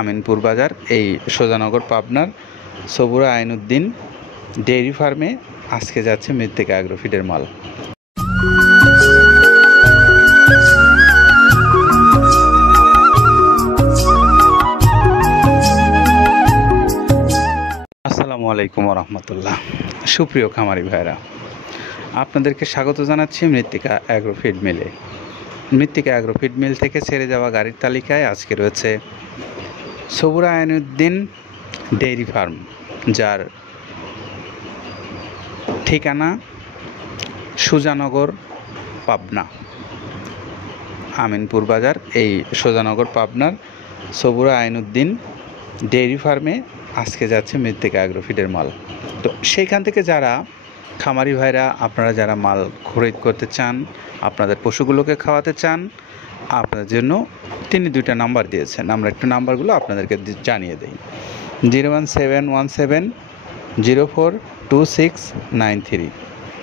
আমিনপুর বাজার, এই সোজানগর পাবনার সবুরা আইনুদ্দিন ডেইরি ফার্মে আজকে যাচ্ছে মৃত্তিকা অ্যাগ্রো ফিডের মাল। আসসালামু আলাইকুম রহমতুল্লাহ। সুপ্রিয় খামারি ভাইরা, আপনাদেরকে স্বাগত জানাচ্ছি মৃত্তিকা অ্যাগ্রো ফিড মিলে। মৃত্তিকা অ্যাগ্রো ফিড মিল থেকে ছেড়ে যাওয়া গাড়ির তালিকায় আজকে রয়েছে সবুরা আইনুদ্দিন ডেইরি ফার্ম, যার ঠিকানা সুজানগর পাবনা, আমিনপুর বাজার, এই সোজানগর পাবনার সবুরা আইনুদ্দিন ডেইরি ফার্মে আজকে যাচ্ছে মৃত্তিকা অ্যাগ্রো ফিডের মাল। তো সেইখান থেকে যারা খামারি ভাইরা, আপনারা যারা মাল খরিদ করতে চান, আপনাদের পশুগুলোকে খাওয়াতে চান, আপনাদের জন্য তিনি দুইটা নাম্বার দিয়েছেন। আমরা একটু নাম্বারগুলো আপনাদেরকে জানিয়ে দিই। 01717042693,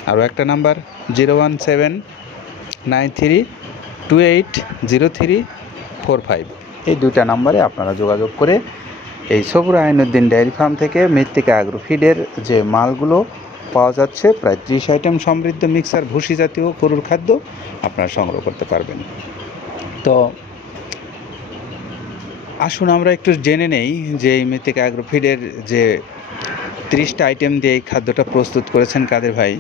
আরও একটা নাম্বার 01793280345। এই দুইটা নাম্বারে আপনারা যোগাযোগ করে এই সবুরা আইনুদ্দিন ডেয়ারি ফার্ম থেকে মৃত্তিকা অ্যাগ্রো ফিডের যে মালগুলো পাওয়া যাচ্ছে, প্রায় 30 আইটেম সমৃদ্ধ মিক্সার ভুসি জাতীয় গরুর খাদ্য আপনারা সংগ্রহ করতে পারবেন। তো আসুন আমরা একটু জেনে নেই যে এই মৃত্তিকা অ্যাগ্রো ফিডের যে 30টা আইটেম দিয়ে এই খাদ্যটা প্রস্তুত করেছেন কাদের ভাই,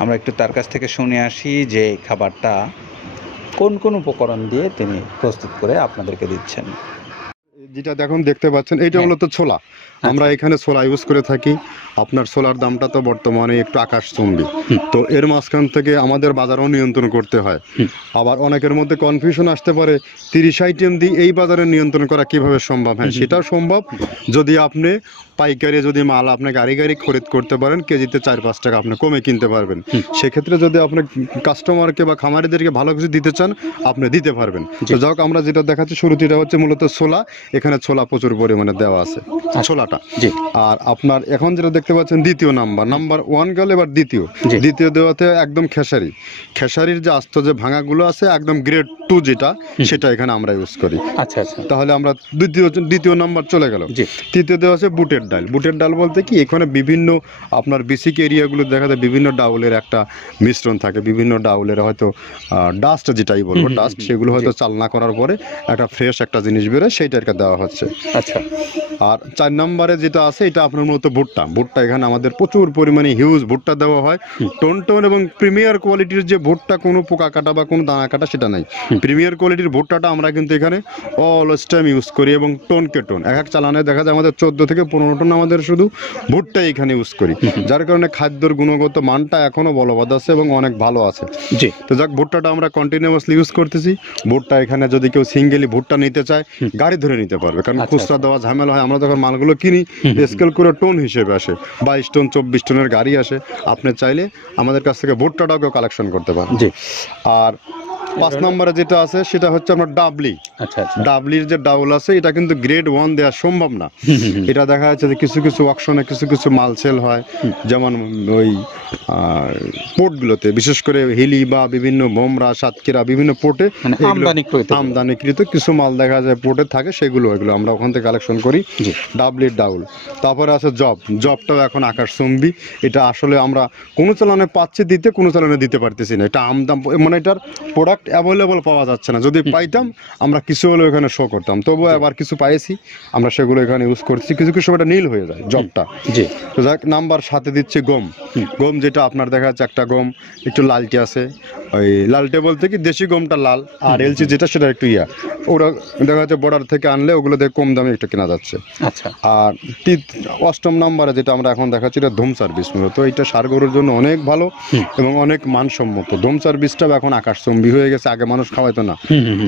আমরা একটু তার কাছ থেকে শুনে আসি যে খাবারটা কোন কোন উপকরণ দিয়ে তিনি প্রস্তুত করে আপনাদেরকে দিচ্ছেন। যেটা দেখতে পাচ্ছেন, এইটা মূলত ছোলা। আমরা এখানে ছোলা ইউজ করে থাকি। আপনার ছোলার দামটা তো বর্তমানে একটু আকাশচুম্বী, তো এর মাঝখান থেকে আমাদের বাজারও নিয়ন্ত্রণ করতে হয়। আবার অনেকের মধ্যে কনফিউশন আসতে পারে 30 আইটেম দিয়ে এই বাজারে নিয়ন্ত্রণ করা কিভাবে সম্ভব। হ্যাঁ, সেটাও সম্ভব যদি আপনি পাইকারি যদি মাল আপনি গাড়ি খরিদ করতে পারেন, কেজিতে 4-5 টাকা আপনি কমে কিনতে পারবেন। সেক্ষেত্রে যদি আপনি কাস্টমারকে বা খামারিদেরকে ভালো কিছু দিতে চান, আপনি দিতে পারবেন। তো যাক, আমরা যেটা দেখাচ্ছি শুরুতে, এটা হচ্ছে মূলত ছোলা। এখানে ছোলা প্রচুর পরিমাণে দেওয়া আছে, ছোলাটা। আর আপনার এখন যেটা দেখতে পাচ্ছেন দ্বিতীয় নাম্বার 1 গেল, এবার দ্বিতীয় দেওয়াতে একদম খেসারির যে আস্ত যে ভাঙাগুলো আছে, একদম গ্রেড 2 যেটা, সেটা এখানে আমরা ইউজ করি। আচ্ছা, তাহলে আমরা দ্বিতীয় নাম্বার চলে গেল। তৃতীয় দেওয়া আছে বুটের ডাল বলতে কি, এখানে বিভিন্ন আপনার বেসিক এরিয়াগুলো দেখা যায় বিভিন্ন ডাউলের একটা মিশ্রণ থাকে, বিভিন্ন ডাউলের হয়তো ডাস্ট যেটাই বলবো ডাস্ট, সেগুলো হয়তো চালনা করার পরে একটা ফ্রেশ একটা জিনিস বেরোয়, সেইটাকে দেওয়া হচ্ছে। আচ্ছা, আর 4 নম্বরে যেটা আছে, এটা আপনার মূলত ভুট্টা। এখানে আমাদের প্রচুর পরিমাণে হিউজ ভুট্টা দেওয়া হয়। টোন এবং প্রিমিয়ার কোয়ালিটির যে ভুট্টা, কোনো পোকা কাটা বা কোনো দানা কাটা সেটা নাই। প্রিমিয়ার কোয়ালিটির ভুট্টাটা আমরা কিন্তু এখানে অলওয়েজ টাইম ইউজ করি, এবং টোনকে টোন এক চালানে দেখা যায় আমাদের 14 থেকে 15 টন আমাদের শুধু ভুট্টা এখানে ইউজ করি, যার কারণে খাদ্যর গুণগত মানটা এখনো বলবৎ আছে এবং অনেক ভালো আছে। জি, তো যাক, ভুট্টাটা আমরা কন্টিনিউয়াসলি ইউজ করতেছি। ভুট্টা এখানে যদি কেউ সিঙ্গেলি ভুট্টা নিতে চায়, গাড়ি ধরে নিতে পারবে, কারণ খুচরা দেওয়া ঝামেলা হয়। আমরা যখন মালগুলো কিনি, স্কেল করে টোন হিসেবে আসে, 22 টন 24 টনের গাড়ি আসে। আপনি চাইলে আমাদের কাছ থেকে ভুট্টাটাও কেউ কালেকশন করতে পারেন। জি, আর 5 নম্বরে যেটা আছে, সেটা হচ্ছে আপনার ডাবলি। ডাবলির যে ডাউল আছে, এটা কিন্তু গ্রেড 1 দেওয়া সম্ভব না। এটা দেখা যাচ্ছে যে কিছু অকশনে কিছু মাল সেল হয়, যেমন ওই পোর্টগুলোতে, বিশেষ করে হিলি বা বিভিন্ন বোমরা, সাতক্ষীরা, বিভিন্ন পোর্টে আমদানিকৃত কিছু মাল দেখা যায় পোর্টে থাকে, এগুলো আমরা ওখান থেকে কালেকশন করি। ডাবলির ডাউল। তারপরে আছে জবটাও এখন আকাশচুম্বী। এটা আসলে আমরা কোনো চালানে পাচ্ছি দিতে, কোনো চালানে দিতে পারতেছি না। এটা আমদাম, মানে এটার প্রোডাক্ট অ্যাভেলেবল পাওয়া যাচ্ছে না। যদি পাইতাম, আমরা কিছু হলেও এখানে শো করতাম। তবুও আবার কিছু পাইছি, আমরা সেগুলো এখানে ইউজ করছি। কিছু সময় নীল হয়ে যায় জবটা। জি, তো যাক, নাম্বার 7 দিচ্ছে গম, যেটা আপনার দেখা যাচ্ছে একটা গম একটু লালটে আছে। ওই লালটে বলতে কি, দেশি গমটা লাল, আর এলচি যেটা সেটা একটু ওরা দেখা যাচ্ছে বর্ডার থেকে আনলে ওগুলো দিয়ে কম দামে একটু কেনা যাচ্ছে। আচ্ছা, আর 8ম নম্বরে যেটা আমরা এখন দেখাচ্ছি, এটা ধুম সার্ভিস। মূলত এটা ষাঁড় গরুর জন্য অনেক ভালো এবং অনেক মানসম্মত। ধুম সার্ভিসটাও এখন আকাশচুম্বী হয়ে গেছে। আগে মানুষ খাওয়াইতো না,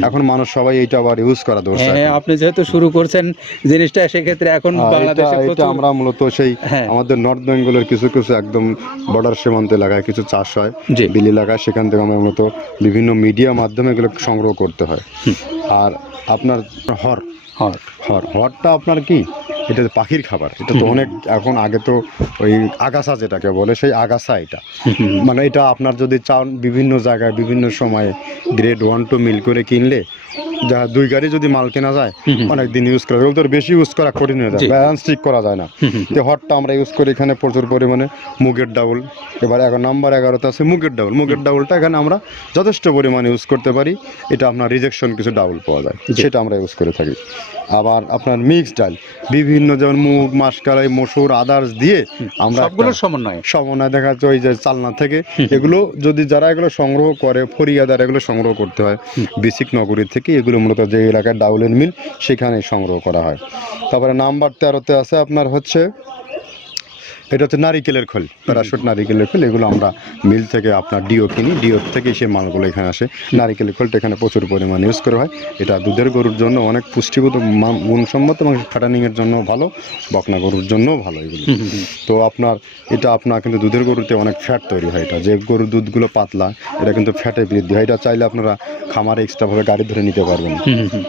এখন মানুষ সবাই এইটা আবার ইউজ করা দরকার। আপনি যেহেতু শুরু করছেন জিনিসটা, সেক্ষেত্রে এখন বাংলাদেশে এটা আমরা মূলত সেই আমাদের নর্থ বেঙ্গলের কিছু একদম বর্ডার সীমান্ত এলাকায় কিছু চাষ হয়, বিল এলাকায়, সেখান থেকে আমরা মূলত বিভিন্ন মিডিয়া মাধ্যমে এগুলো সংগ্রহ করতে হয়। আর আপনার হরটা আপনার কি, এটা পাখির খাবার। এটা তো অনেক এখন, আগে তো ওই আগাছা যেটাকে বলে, সেই আগাছা এটা। মানে এটা আপনার যদি চান, বিভিন্ন জায়গায় বিভিন্ন সময়ে গ্রেড 1-2 মিল করে কিনলে যা 2 গাড়ি যদি মাল কেনা যায় অনেক দিন ইউজ করা, এগুলো তো বেশি ইউজ করা কঠিন হয়ে যায়, জি। ব্যালেন্স ঠিক করা যায় না। তো হটটা আমরা ইউজ করি এখানে প্রচুর পরিমাণে, মুগের ডাউল। এবার নাম্বার 11তে আছে মুগের ডাউল। মুগের ডাউলটা এখানে আমরা যথেষ্ট পরিমাণে ইউজ করতে পারি। এটা আপনার রিজেকশন কিছু ডাউল পাওয়া যায়, জি। সেটা আমরা ইউজ করে থাকি। আবার আপনার মিক্স ডাল বিভিন্ন, যেমন মুগ, মাসকলাই, মসুর, আদার্স দিয়ে আমরা সবগুলোর সমন্বয়। সমন্বয় দেখা যাচ্ছে ওই যে চালনা থেকে। এগুলো যদি যারা এগুলো সংগ্রহ করে, ফরিয়াদার এগুলো সংগ্রহ করতে হয় বেসিক নগরী থেকে। এগুলো মূলত যে এলাকায় ডাউলের মিল সেখানে সংগ্রহ করা হয়। তারপরে নাম্বার 13তে আছে আপনার হচ্ছে, এটা হচ্ছে নারিকেলের খোল, প্যারাশুট নারিকেলের খোল। এগুলো আমরা মিল থেকে আপনার ডিও কিনি, ডিও থেকে সেই মালগুলো এখানে আসে। নারিকেলের খোলটা এখানে প্রচুর পরিমাণে ইউজ করা হয়। এটা দুধের গরুর জন্য অনেক পুষ্টিগত গুণসম্মত এবং ফ্যাটানিংয়ের জন্য ভালো, বকনা গরুর জন্যও ভালো এগুলো। তো আপনার এটা আপনার কিন্তু দুধের গরুতে অনেক ফ্যাট তৈরি হয়। এটা যে গরুর দুধগুলো পাতলা, এটা কিন্তু ফ্যাটে বৃদ্ধি হয়। এটা চাইলে আপনারা খামারে এক্সট্রাভাবে গাড়ি ধরে নিতে পারবেন।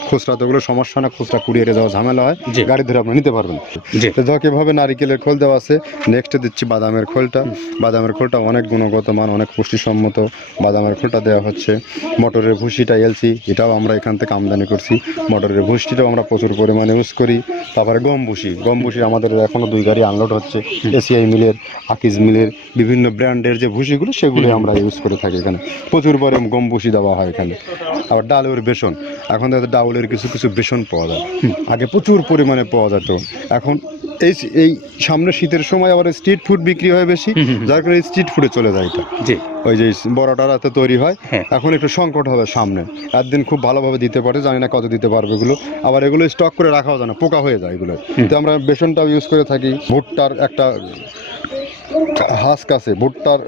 খুচরা তো ওগুলো সমস্যা না, খুচরা কুরিয়ারে যাওয়া ঝামেলা হয়, জি। গাড়ি ধরে আপনি নিতে পারবেন। জি। তো যাক, এভাবে নারিকেলের খোল দেওয়া আছে। নেক্সটে দিচ্ছি বাদামের খোলটা। বাদামের খোলটা অনেক গুণগত মান, অনেক পুষ্টিসম্মত বাদামের খোলটা দেওয়া হচ্ছে। মটরের ভুসিটা এলসি, এটাও আমরা এখান থেকে আমদানি করছি। মটরের ভুসিটাও আমরা প্রচুর পরিমাণে ইউজ করি। তারপরে গম ভুসি, গম ভুসি আমাদের এখনও 2 গাড়ি আনলোড হচ্ছে। এসিআই মিলের, আকিজ মিলের বিভিন্ন ব্র্যান্ডের যে ভুসিগুলো সেগুলো আমরা ইউজ করে থাকি এখানে। প্রচুর পরিমাণে গম ভুসি দেওয়া হয় এখানে। আবার ডালের বেসন, এখন তো ডাউলের কিছু কিছু বেসন পাওয়া যায়, আগে প্রচুর পরিমাণে পাওয়া যেত। এখন এই সামনে শীতের সময় আবার স্ট্রিট ফুড বিক্রি হয় বেশি, যার কারণে স্ট্রিট ফুডে চলে যায় এটা। জি। ওই যে বড়টা রাতে তৈরি হয়, হ্যাঁ। এখন একটু সংকট হবে সামনে। একদিন খুব ভালোভাবে দিতে পারে, জানি না কত দিতে পারবে এগুলো। আবার এগুলো স্টক করে রাখাও যায় না, পোকা হয়ে যায় এগুলো। তো আমরা বেসনটাও ইউজ করে থাকি। ভুট্টার একটা হাস্ক আছে, ভুট্টার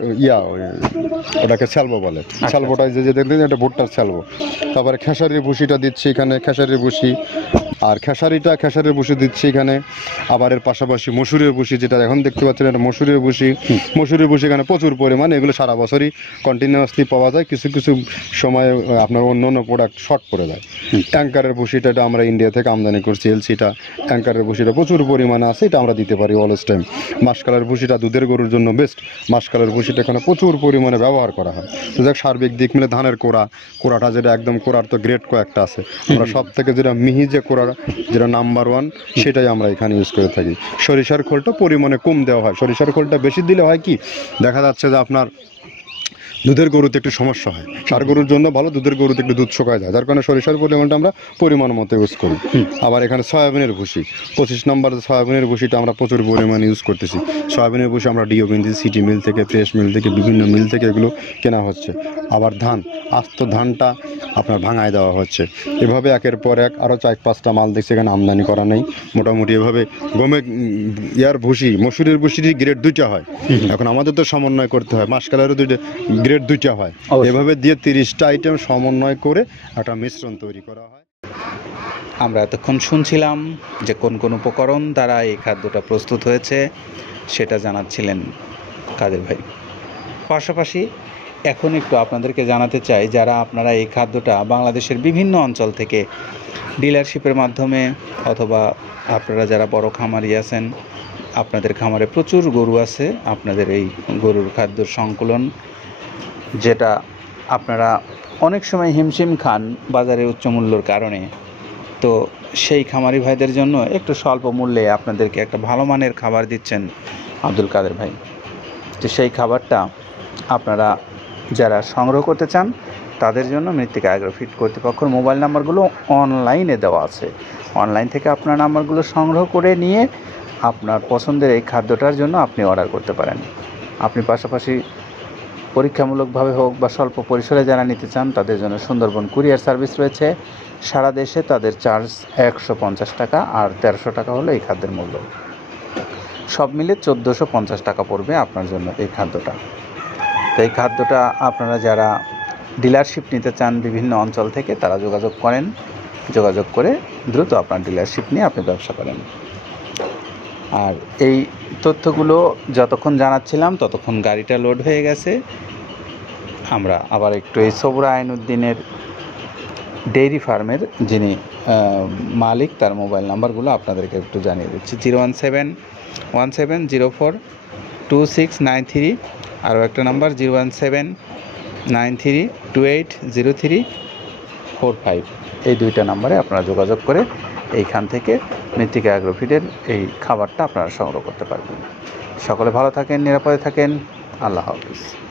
ওটাকে স্যালবো বলে। স্যালবোটা যে দেখবেন এটা ভুট্টার স্যালবো। তারপরে খেসারির ভুসিটা দিচ্ছি এখানে, খেসারির ভুসি। আর খেসারির ভুসি দিচ্ছি এখানে। আবার এর পাশাপাশি মসুরের ভুসি, যেটা এখন দেখতে পাচ্ছেন এটা মসুরের ভুসি। মসুরের ভুসি এখানে প্রচুর পরিমাণে, এগুলো সারা বছরই কন্টিনিউয়াসলি পাওয়া যায়। কিছু কিছু সময় আপনার অন্য অন্য প্রোডাক্ট শর্ট পড়ে যায়। ট্যাঙ্কারের ভুসিটা এটা আমরা ইন্ডিয়া থেকে আমদানি করছি, এলসিটা। ট্যাঙ্কারের ভুসিটা প্রচুর পরিমাণে আছে, এটা আমরা দিতে পারি অলওয়েজ টাইম। মাসকালের ভুসিটা দুধের গরুর জন্য বেস্ট। মাসকালের ভুসিটা এখানে প্রচুর পরিমাণে ব্যবহার করা হয়। তো যাক, সার্বিক দিক মিলে ধানের কোড়াটা যেটা একদম, কোড়ার তো গ্রেড কয়েকটা আছে, আমরা সব থেকে যেটা মিহি যে কোড়া, যেটা নাম্বার 1, সেটাই আমরা এখানে ইউজ করে থাকি। সরিষার খোলটা পরিমাণে কম দেওয়া হয়। সরিষার খোলটা বেশি দিলে হয় কি, দেখা যাচ্ছে যে আপনার দুধের গরুতে একটু সমস্যা হয়। ষাঁড় গরুর জন্য ভালো, দুধের গরুতে একটু দুধ শুকায় যায়, যার কারণে সরিষার পরিমাণটা আমরা পরিমাণ মতো ইউজ করি। আবার এখানে সয়াবিনের ভুসি, 25 নম্বর সয়াবিনের ভুসিটা আমরা প্রচুর পরিমাণে ইউজ করতেছি। সয়াবিনের ভুসি আমরা ডিও কিনছি, সিটি মিল থেকে, ফ্রেশ মিল থেকে, বিভিন্ন মিল থেকে এগুলো কেনা হচ্ছে। আবার ধান, আস্ত ধানটা আপনার ভাঙায় দেওয়া হচ্ছে। এভাবে একের পর এক আরও 4-5টা মাল দেখছি এখানে আমদানি করা নেই। মোটামুটি এভাবে গমে ভুসি, মসুরের ভুসিরই গ্রেড 2টা হয়। এখন আমাদের তো সমন্বয় করতে হয়, মাসকালেরও গ্রেড 2টা হয়। এভাবে দিয়ে 30টা আইটেম সমন্বয় করে একটা মিশ্রণ তৈরি করা হয়। আমরা এতক্ষণ শুনছিলাম যে কোন কোন উপকরণ দ্বারা এই খাদ্যটা প্রস্তুত হয়েছে, সেটা জানাচ্ছিলেন কাদের ভাই। পাশাপাশি এখন একটু আপনাদেরকে জানাতে চাই, যারা আপনারা এই খাদ্যটা বাংলাদেশের বিভিন্ন অঞ্চল থেকে ডিলারশিপের মাধ্যমে, অথবা আপনারা যারা বড় খামারি আছেন, আপনাদের খামারে প্রচুর গরু আছে, আপনাদের এই গরুর খাদ্যর সংকলন, যেটা আপনারা অনেক সময় হিমশিম খান বাজারে উচ্চ মূল্যর কারণে, তো সেই খামারি ভাইদের জন্য একটু স্বল্প মূল্যে আপনাদেরকে একটা ভালো মানের খাবার দিচ্ছেন আব্দুল কাদের ভাই। তো সেই খাবারটা আপনারা যারা সংগ্রহ করতে চান তাদের জন্য মৃত্তিকা অ্যাগ্রোফিট কর্তৃপক্ষের মোবাইল নাম্বারগুলো অনলাইনে দেওয়া আছে। অনলাইন থেকে আপনার নাম্বারগুলো সংগ্রহ করে নিয়ে আপনার পছন্দের এই খাদ্যটার জন্য আপনি অর্ডার করতে পারেন। আপনি পাশাপাশি পরীক্ষামূলকভাবে হোক বা স্বল্প পরিসরে যারা নিতে চান তাদের জন্য সুন্দরবন কুরিয়ার সার্ভিস রয়েছে। সারা দেশে তাদের চার্জ 150 টাকা, আর 1300 টাকা হলো এই খাদ্যের মূল্য। সব মিলে 1450 টাকা পড়বে আপনার জন্য এই খাদ্যটা। তো এই খাদ্যটা আপনারা যারা ডিলারশিপ নিতে চান বিভিন্ন অঞ্চল থেকে, তারা যোগাযোগ করেন, যোগাযোগ করে দ্রুত আপনার ডিলারশিপ নিয়ে আপনি ব্যবসা করেন। আর এই তথ্যগুলো যতক্ষণ জানাচ্ছিলাম ততক্ষণ গাড়িটা লোড হয়ে গেছে। আমরা আবার একটু এই সবুরা আইনুদ্দিনের ডেইরি ফার্মের যিনি মালিক, তার মোবাইল নাম্বারগুলো আপনাদেরকে একটু জানিয়ে দিচ্ছি। 01717042693, আরও একটা নাম্বার 017932803 45 এই দুইটা নাম্বারে আপনারা যোগাযোগ করে এইখান থেকে মৃত্তিকা অ্যাগ্রোফিডের এই খাবারটা আপনারা সংগ্রহ করতে পারবেন। সকলে ভালো থাকেন, নিরাপদে থাকেন। আল্লাহ হাফিজ।